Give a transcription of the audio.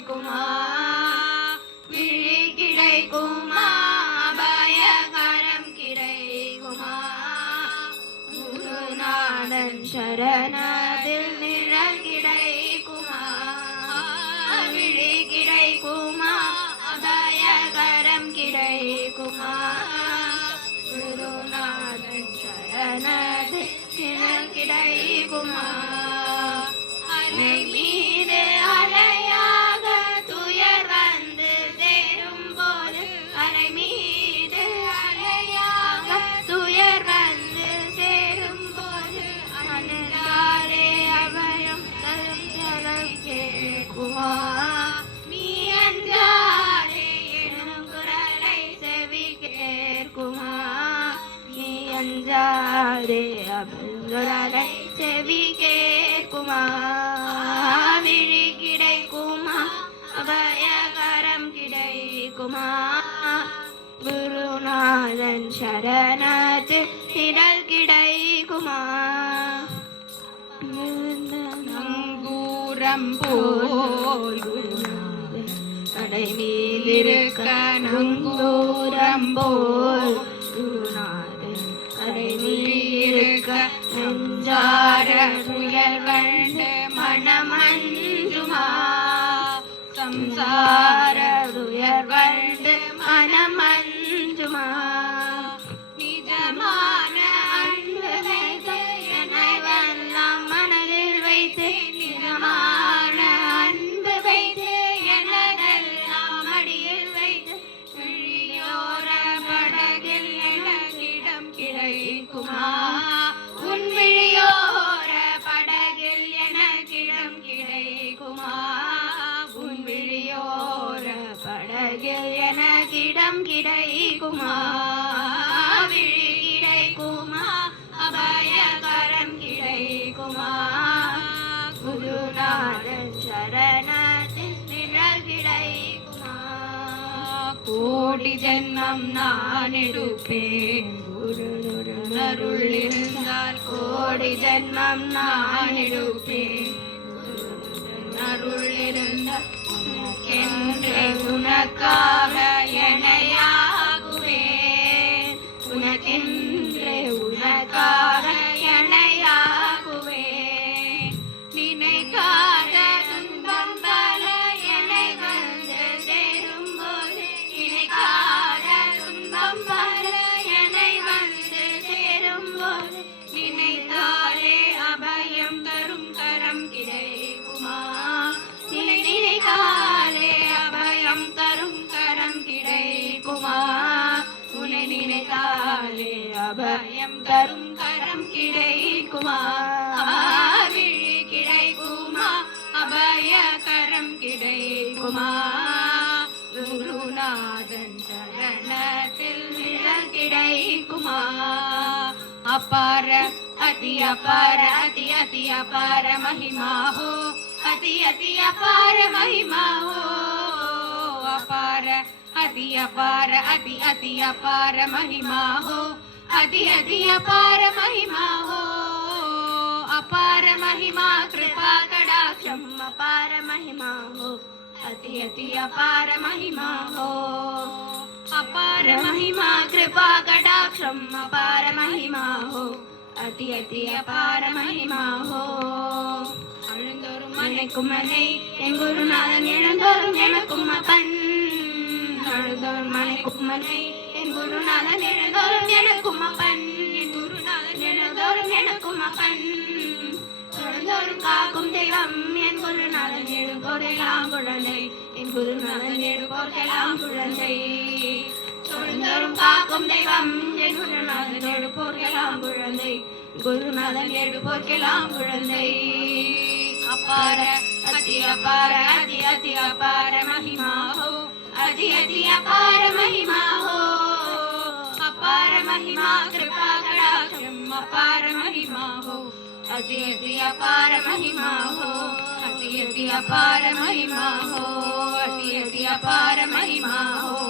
குமா விழி கிடைக்குமா அபயகரம் கிடைக்குமா குருநாதன் சரணத்தில் நிழல் கிடைக்குமா விழி கிடைக்குமா அபயகரம் கிடைக்குமா குருநாதன் சரணத்தில் நிழல் கிடைக்குமா அலை மீது அலையாக துயர் வந்து சேரும் போது அலை மீது அலையாக துயர் வந்து சேரும் போது அனந்தாரே அபயம் தரும் ஜலம் கேட்குமா நீ அஞ்சாரே எனும் குரலை செவி கேட்குமா நீ அஞ்சாரே குரலை செவி கேட்குமா விழி கிடைக்குமா அபயகரம் கிடைக்குமா குருநாதன் சரணத்தில் நிழல் கிடைக்குமா நங்கூரம் போல் கடை மீதிருக்க நங்கூரம் போல் குருநாதன் கடை மீதிருக்க நெஞ்சார துயர் கண்டு மனமஞ்சுமா சம்சார துயர் கண்டு மனமஞ்சுமா நிஜமான அன்பு வைத்து என்னைவெல்லாம் மனதில் வைத்து நிஜமான அன்பு வைத்து எனதெல்லாம் மடியில் வைத்து விழியோர படகில் எனக்கிடம் கிடைக்குமா உன் விழியோர படகில் எனக்கிடம் கிடைக்குமா உன் விழியோர படகில் எனக்கிடம் கிடைக்குமா விழி கிடைக்குமா அபயகரம் கிடைக்குமா குருநாதன் சரணத்தில் நிழல் கிடைக்குமா கோடி ஜென்மம் நான் எடுப்பேன் அருள் இருந்தால் கோடி ஜென்மம் நான் எடுப்பேன் அருள் இருந்தால் உனக்கென்று உனக்காக எனையாகுவேன் உனக்கென்று உனக்காக எனையாகுவேன் நினைக்காத துன்பம் பல என்னை வந்து சேரும் போது நினைக்காத துன்பம் பல என்னை வந்து சேரும் போது நினைத்தாலே அபயம் தரும் கரம் கிடைக்குமா நினைக்காலே அபயம் தரும் கரம் கிடைக்குமா உன்னை நினைத்தாலே அபயம் தரும் கரம் கிடைக்குமா விழி கிடைக்குமா அபய கரம் கிடைக்குமா குருநாதன் சரணத்தில் நிழல் கிடைக்குமா அபார அதி அபார அதி அதி அபார மகிமா ஹோ अति अति अपार महिमा हो अपार अति अपार अति अति अपार महिमा हो अति अति अपार महिमा हो अपार महिमा कृपा कटाक्षम अपार महिमा हो अति अति अपार महिमा हो अपार महिमा कृपा कटाक्षम अपार महिमा हो अति अति अपार महिमा हो அழுந்தோறும் மனைக்கும் மனை என் குருநாதன் எழுந்தோறும் எனக்கும் அப்பன் அழுந்தோறும் மனைக்கும் மனை என் குருநாதன் எழுந்தோறும் எனக்கும் அப்பன் என் குருநாதன் எழுந்தோறும் எனக்கும் அப்பன் தொழுந்தோறும் காக்கும் தெய்வம் என் குருநாதன் எழுபோரெல்லாம் குழந்தை என் குருநாதன் எழுபோர்க்கெல்லாம் குழந்தை தொழுந்தோறும் காக்கும் தெய்வம் என் குருநாதன் எழுபோர்க்கெல்லாம் குழந்தை குருநாதன் எழுபோர்க்கெல்லாம் குழந்தை अपार अति अपार अति अति अपार महिमा हो अति अति अपार महिमा हो अपार महिमा कृपा कटाक्षम अपार महिमा हो अति अति अपार महिमा हो अति अति अपार महिमा हो अति अति अपार महिमा हो